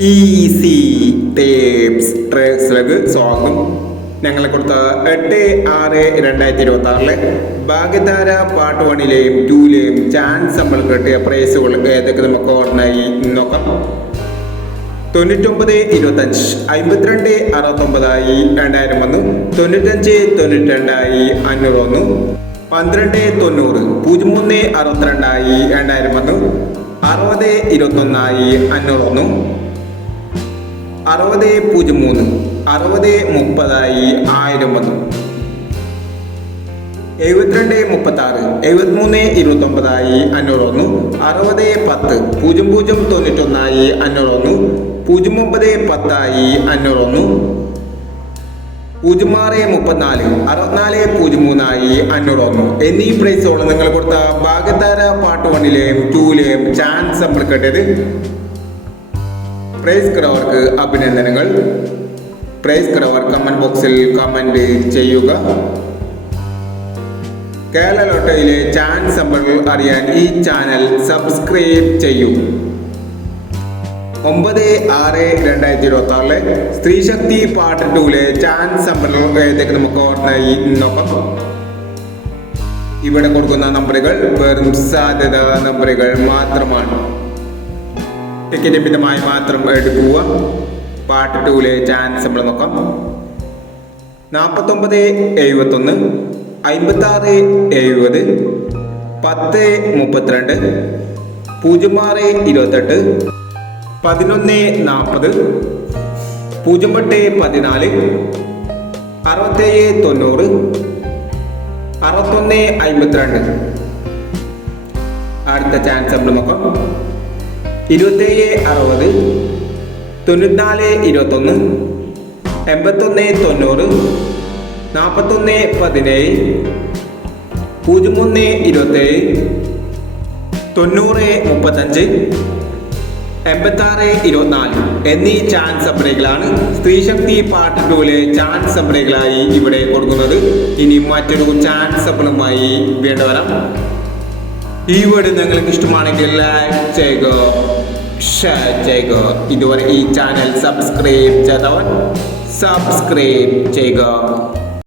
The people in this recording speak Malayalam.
ഈസി ടേപ്സ് ട്രേസിലേക്ക് സ്വാഗതം. ഞങ്ങളെ കൊടുത്ത 8/6/2026 ഭാഗ്യധാര പാർട്ട് 1ലെയും 2ലെയും ചാൻസ് നമ്മൾ കിട്ടിയ പ്രൈസുകൾ ഏതൊക്കെ നമുക്ക് ഓർമ്മയായി നോക്കാം. 99-25 52-69 2000 വന്നു. 95-92 500 വന്നു. 12-90 03-62 2000 വന്നു. 60-21 500 വന്നു. 60-03 60-30 1000 വന്നു. 72-36 73-29 500 വന്നു. 60-10 00-91 500 വന്നു. 09-10 500 വന്നു. 06-34 64-03 500 വന്നു. എന്നീ പ്രൈസുകൾ നിങ്ങൾ കൊടുത്ത ഭാഗ്യധാര പാർട്ട് 1ലെയും 2ലെയും ചാൻസ് നമ്മൾ കിട്ടിയത്. പ്രൈസ് കിടവർക്ക് അഭിനന്ദനങ്ങൾ. പ്രൈസ് കിടവർ കമന്റ് ബോക്സിൽ കമന്റ് ചെയ്യുക. കേരള ലോട്ടറിയിലെ ചാൻസ് നമ്പറുകൾ അറിയാൻ ഈ ചാനൽ സബ്സ്ക്രൈബ് ചെയ്യൂ. 9/6/2026 സ്ത്രീശക്തി പാർട്ട് 2ലെ ചാൻസ് നമ്പറുകൾ ഏതൊക്കെ നമുക്ക് ഓർമ്മയായി നോക്കാം. ഇവിടെ കൊടുക്കുന്ന നമ്പറുകൾ വെറും സാധ്യത നമ്പറുകൾ മാത്രമാണ്. ടിക്കറ്റ് മിതമായി മാത്രം എടുക്കുക. പാർട്ട് 2ലെ ചാൻസ് നമ്മൾ നോക്കാം. 49-71 56-70 10-32 06-28 11-40 08-14 67-90 61-52. അടുത്ത ചാൻസ് നമ്മൾ നോക്കാം. 27-60 94-21 81-90 41-17 01-27 90-35 86-24 എന്നീ ചാൻസ് നമ്പറുകളാണ് സ്ത്രീശക്തി പാർട്ട് 2ലെ ചാൻസ് നമ്പറുകളായി ഇവിടെ കൊടുക്കുന്നത്. ഇനി മറ്റൊരു ചാൻസ് നമ്പറുമായി വീണ്ടും വരാം. ഈ വീഡിയോ നിങ്ങൾക്ക് ഇഷ്ടമാണെങ്കിൽ ലൈക്ക് ചെയ്യുക, ഷെയർ ചെയ്യുക. ഇതുവരെ ഈ ചാനൽ സബ്സ്ക്രൈബ് ചെയ്തവർ സബ്സ്ക്രൈബ് ചെയ്യുക.